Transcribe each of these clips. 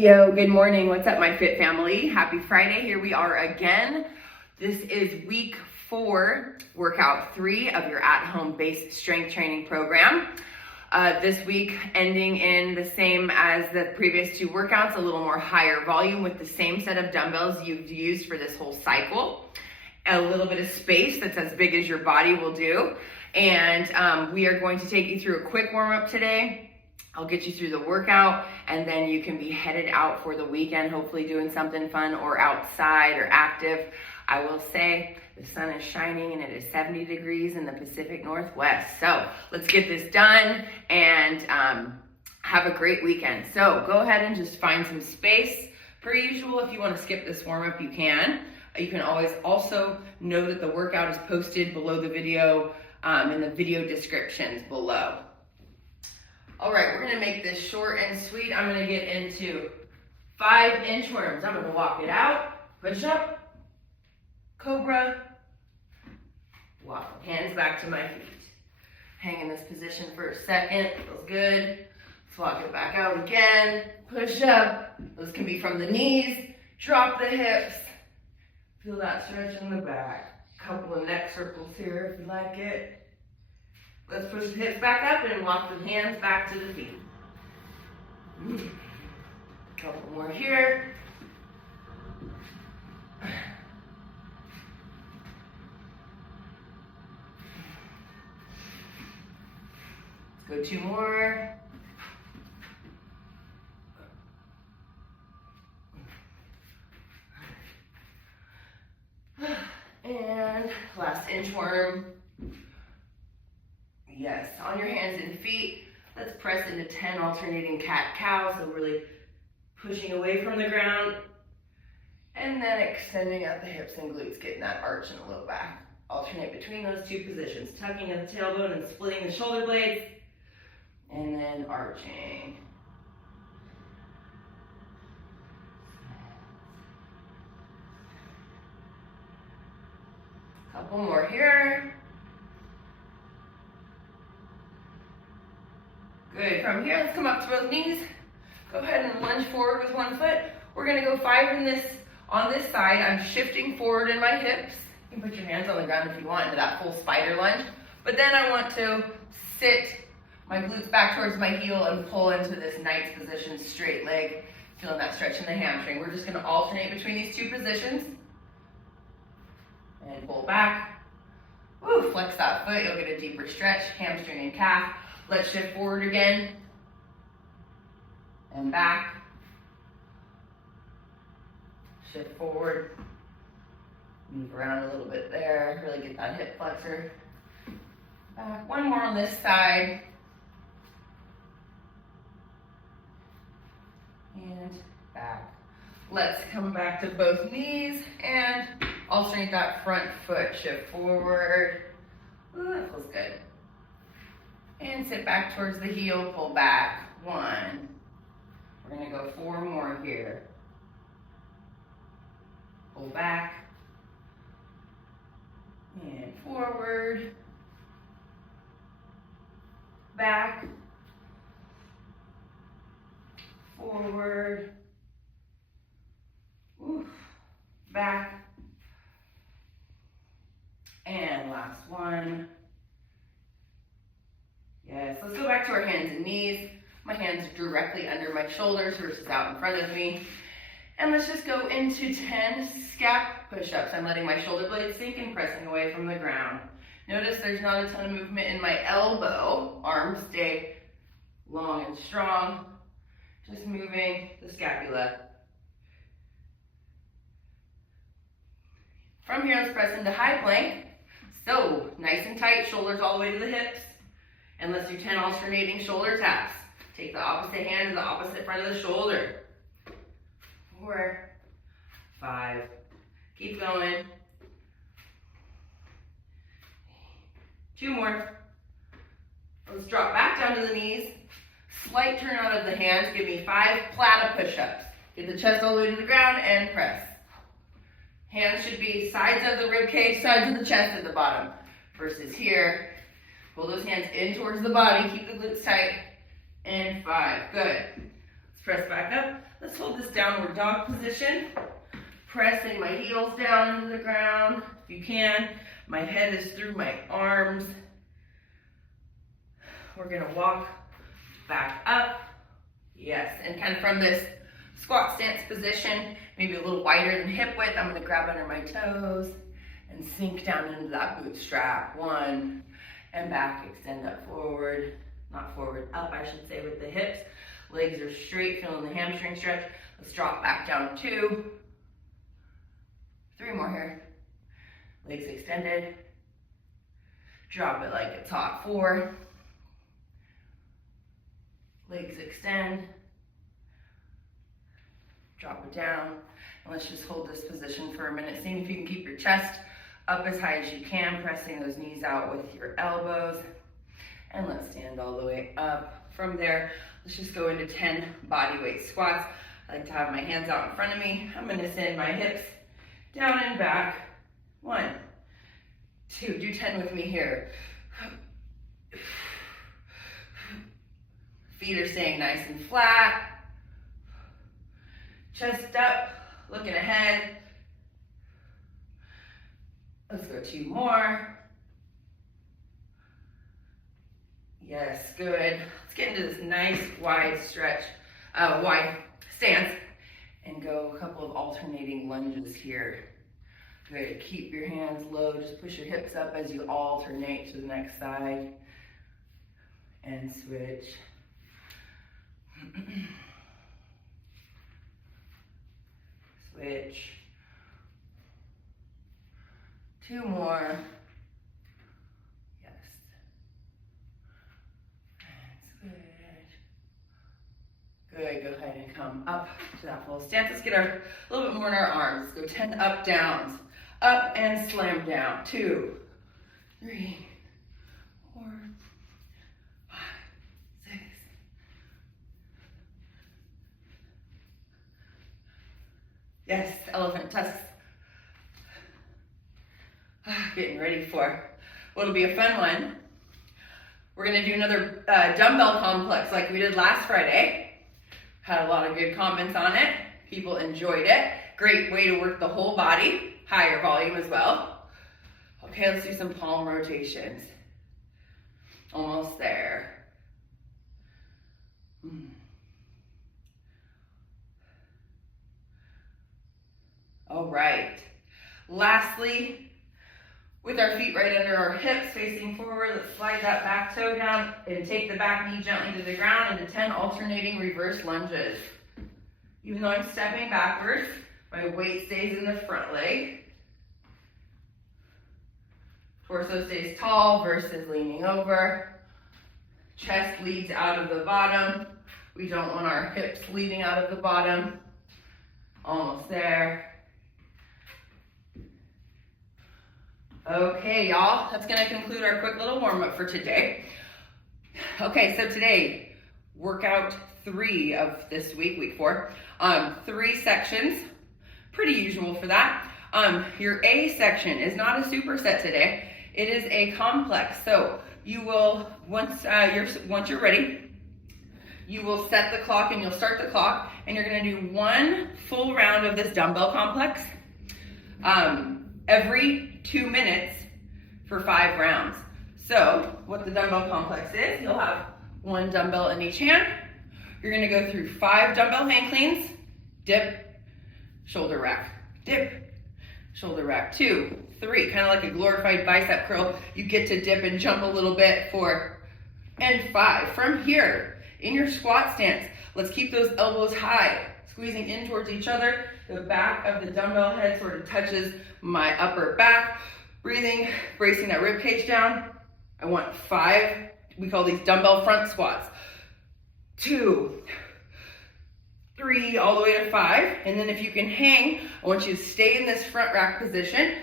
Yo, good morning. What's up, my fit family? Happy Friday. Here we are again. This is week 4, workout 3 of your at-home base strength training program. This week ending in the same as the previous 2 workouts, a little more higher volume with the same set of dumbbells you've used for this whole cycle. A little bit of space that's as big as your body will do. And we are going to take you through a quick warm-up today. I'll get you through the workout, and then you can be headed out for the weekend, hopefully doing something fun or outside or active. I will say the sun is shining and it is 70 degrees in the Pacific Northwest. So let's get this done and have a great weekend. So go ahead and just find some space. Per usual, if you want to skip this warm-up, you can. You can always also know that the workout is posted below the video in the video descriptions below. All right, we're gonna make this short and sweet. I'm gonna get into 5 inchworms. I'm gonna walk it out, push up, cobra, walk, hands back to my feet. Hang in this position for a second, feels good. Let's walk it back out again, push up. Those can be from the knees, drop the hips. Feel that stretch in the back. Couple of neck circles here if you like it. Let's push the hips back up and walk the hands back to the feet. Couple more here. Let's go 2 more. And last inchworm. Yes, on your hands and feet, let's press into 10 alternating cat-cow, so really pushing away from the ground, and then extending out the hips and glutes, getting that arch in a low back. Alternate between those 2 positions, tucking at the tailbone and splitting the shoulder blades, and then arching. Couple more here. Good, from here, let's come up to both knees. Go ahead and lunge forward with 1 foot. We're gonna go 5 on this side. I'm shifting forward in my hips. You can put your hands on the ground if you want into that full spider lunge. But then I want to sit my glutes back towards my heel and pull into this knight's position, straight leg, feeling that stretch in the hamstring. We're just gonna alternate between these 2 positions. And pull back. Woo, flex that foot, you'll get a deeper stretch, hamstring and calf. Let's shift forward again, and back. Shift forward, move around a little bit there, really get that hip flexor. Back, 1 more on this side. And back. Let's come back to both knees and alternate that front foot, shift forward. Ooh, that feels good. And sit back towards the heel, pull back. 1. We're gonna go 4 more here. Pull back. And forward. Back. Forward. Oof. Back. And last one. Yes, let's go back to our hands and knees. My hands directly under my shoulders versus out in front of me. And let's just go into 10 scap push-ups. I'm letting my shoulder blades sink and pressing away from the ground. Notice there's not a ton of movement in my elbow. Arms stay long and strong. Just moving the scapula. From here, let's press into high plank. So, nice and tight, shoulders all the way to the hips. And let's do 10 alternating shoulder taps. Take the opposite hand to the opposite front of the shoulder. 4, 5, keep going. 2 more. Let's drop back down to the knees. Slight turn out of the hands. Give me 5 platta push-ups. Get the chest all the way to the ground and press. Hands should be sides of the rib cage, sides of the chest at the bottom. Versus here. Pull those hands in towards the body. Keep the glutes tight. And 5. Good. Let's press back up. Let's hold this downward dog position, pressing my heels down into the ground if you can. My head is through my arms. We're gonna walk back up. Yes, and kind of from this squat stance position, maybe a little wider than hip width, I'm gonna grab under my toes and sink down into that bootstrap. One, and back, extend up forward, not forward, up I should say, with the hips. Legs are straight, feeling the hamstring stretch. Let's drop back down, 2. 3 more here. Legs extended. Drop it like it's hot, 4. Legs extend. Drop it down. And let's just hold this position for a minute. Seeing if you can keep your chest up as high as you can, pressing those knees out with your elbows. And let's stand all the way up. From there, let's just go into 10 body weight squats. I like to have my hands out in front of me. I'm gonna send my hips down and back. 1, 2, do 10 with me here. Feet are staying nice and flat. Chest up, looking ahead. Let's go 2 more. Yes, good. Let's get into this nice wide stretch, wide stance, and go a couple of alternating lunges here. Good, keep your hands low, just push your hips up as you alternate to the next side. And switch. Switch. 2 more. Yes. That's good. Good, go ahead and come up to that full stance. Let's get a little bit more in our arms. Let's go 10 up downs. Up and slam down. 2, 3, 4, 5, 6. Yes, elephant tusks. Getting ready for what'll be a fun one. We're gonna do another dumbbell complex like we did last Friday. Had a lot of good comments on it. People enjoyed it. Great way to work the whole body. Higher volume as well. Okay, let's do some palm rotations. Almost there. All right. Lastly, with our feet right under our hips, facing forward, let's slide that back toe down and take the back knee gently to the ground into 10 alternating reverse lunges. Even though I'm stepping backwards, my weight stays in the front leg. Torso stays tall versus leaning over. Chest leads out of the bottom. We don't want our hips leading out of the bottom. Almost there. Okay, y'all, that's gonna conclude our quick little warm up for today. Okay, so today, workout 3 of this week, week 4. 3 sections, pretty usual for that. Your A section is not a superset today. It is a complex. So you will, once you're ready, you will set the clock and you'll start the clock and you're gonna do 1 full round of this dumbbell complex every 2 minutes for 5 rounds. So what the dumbbell complex is, you'll have 1 dumbbell in each hand. You're gonna go through 5 dumbbell hang cleans, dip, shoulder rack, dip, shoulder rack, 2, 3, kind of like a glorified bicep curl. You get to dip and jump a little bit, 4, and 5. From here, in your squat stance, let's keep those elbows high, squeezing in towards each other. The back of the dumbbell head sort of touches my upper back. Breathing, bracing that rib cage down. I want 5, we call these dumbbell front squats. 2, 3, all the way to 5. And then if you can hang, I want you to stay in this front rack position.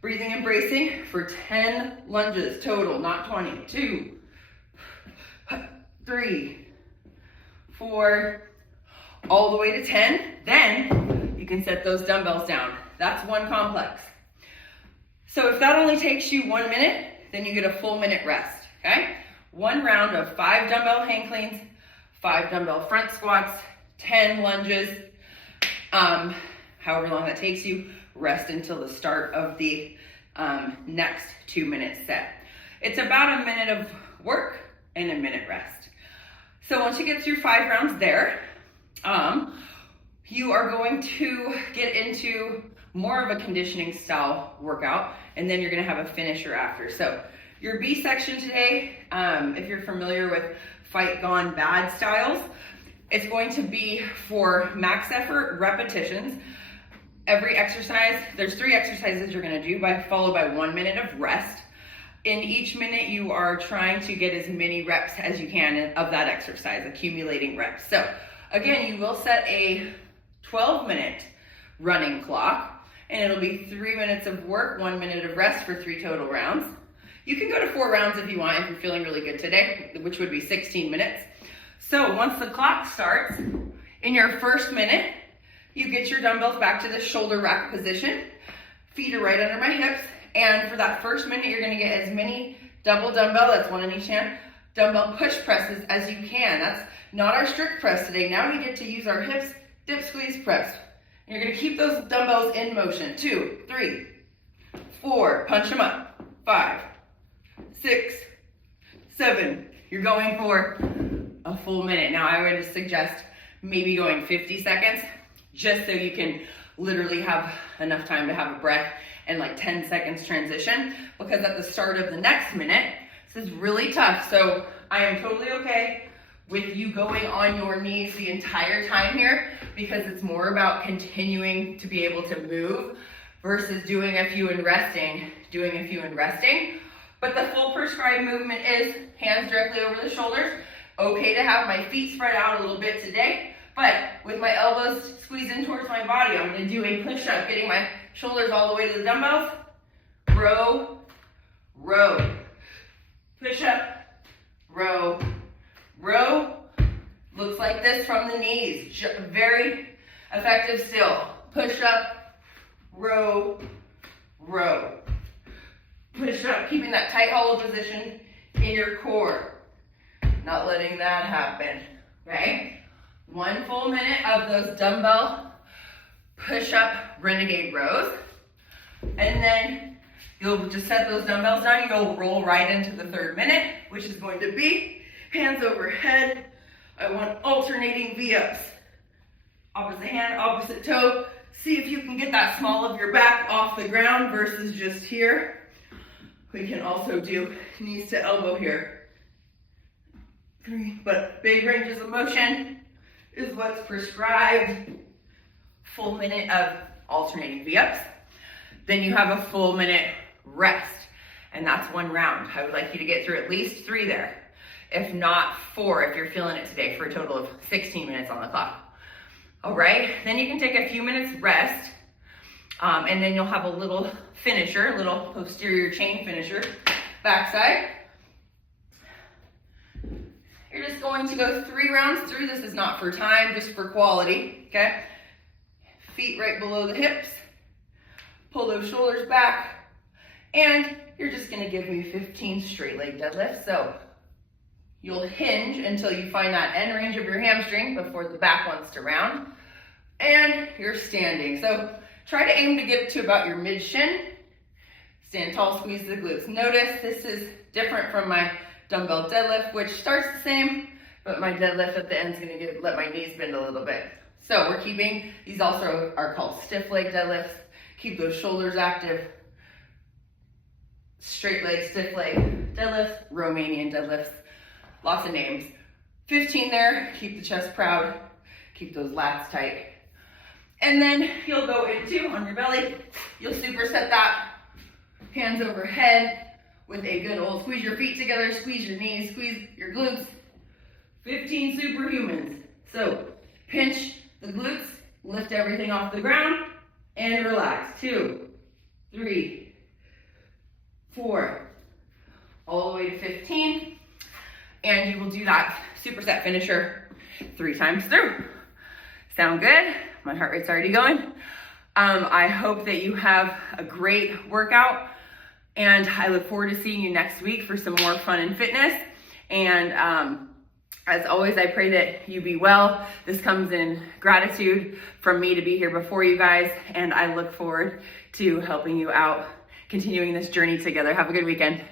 Breathing and bracing for 10 lunges total, not 20. 2, 3, 4, all the way to 10. Then you can set those dumbbells down. That's 1 complex. So if that only takes you 1 minute, then you get a full minute rest, okay? 1 round of 5 dumbbell hang cleans, 5 dumbbell front squats, 10 lunges. However long that takes you, rest until the start of the next 2-minute set. It's about a minute of work and a minute rest. So once you get through 5 rounds there, you are going to get into more of a conditioning style workout, and then you're gonna have a finisher after. So your B section today, if you're familiar with Fight Gone Bad styles, it's going to be for max effort repetitions. Every exercise, there's 3 exercises you're gonna do, followed by 1 minute of rest. In each minute, you are trying to get as many reps as you can of that exercise, accumulating reps. So again, you will set a 12-minute running clock, and it'll be 3 minutes of work, 1 minute of rest for 3 total rounds. You can go to 4 rounds if you want, if you're feeling really good today, which would be 16 minutes. So once the clock starts, in your first minute, you get your dumbbells back to the shoulder rack position. Feet are right under my hips. And for that first minute, you're gonna get as many double dumbbell, that's 1 in each hand, dumbbell push presses as you can. That's not our strict press today. Now we get to use our hips, dip, squeeze, press. And you're gonna keep those dumbbells in motion. 2, 3, 4, punch them up. 5, 6, 7. You're going for a full minute. Now I would suggest maybe going 50 seconds, just so you can literally have enough time to have a breath and like 10 seconds transition, because at the start of the next minute, this is really tough. So I am totally okay with you going on your knees the entire time here, because it's more about continuing to be able to move versus doing a few and resting. But the full prescribed movement is hands directly over the shoulders. Okay to have my feet spread out a little bit today, but with my elbows squeezed in towards my body, I'm gonna do a push-up, getting my shoulders all the way to the dumbbells. Row, row. Push-up, row, row. Looks like this from the knees. Very effective still. Push-up, row, row. Push-up, keeping that tight hollow position in your core. Not letting that happen, okay? 1 full minute of those dumbbell push-up renegade rows. And then you'll just set those dumbbells down. You'll roll right into the 3rd minute, which is going to be hands overhead. I want alternating V-ups. Opposite hand, opposite toe. See if you can get that small of your back off the ground versus just here. We can also do knees to elbow here. 3, but big ranges of motion is what's prescribed. Full minute of alternating V-ups. Then you have a full minute rest, and that's 1 round. I would like you to get through at least 3 there, if not 4 if you're feeling it today, for a total of 16 minutes on the clock. All right, then you can take a few minutes rest, and then you'll have a little finisher, a little posterior chain finisher, backside. You're just going to go 3 rounds through. This is not for time, just for quality, okay? Feet right below the hips. Pull those shoulders back. And you're just gonna give me 15 straight leg deadlifts. So you'll hinge until you find that end range of your hamstring before the back wants to round. And you're standing. So try to aim to get to about your mid shin. Stand tall, squeeze the glutes. Notice this is different from my dumbbell deadlift, which starts the same, but my deadlift at the end is gonna let my knees bend a little bit. So we're keeping, these also are called stiff leg deadlifts. Keep those shoulders active. Straight leg, stiff leg deadlifts, Romanian deadlifts, lots of names. 15 there, keep the chest proud, keep those lats tight. And then you'll go into, on your belly, you'll superset that, hands overhead, with a good old squeeze your feet together, squeeze your knees, squeeze your glutes. 15 superhumans. So pinch the glutes, lift everything off the ground, and relax. 2, 3, 4, all the way to 15. And you will do that superset finisher 3 times through. Sound good? My heart rate's already going. I hope that you have a great workout. And I look forward to seeing you next week for some more fun and fitness. And As always, I pray that you be well. This comes in gratitude from me to be here before you guys, and I look forward to helping you out, continuing this journey together. Have a good weekend.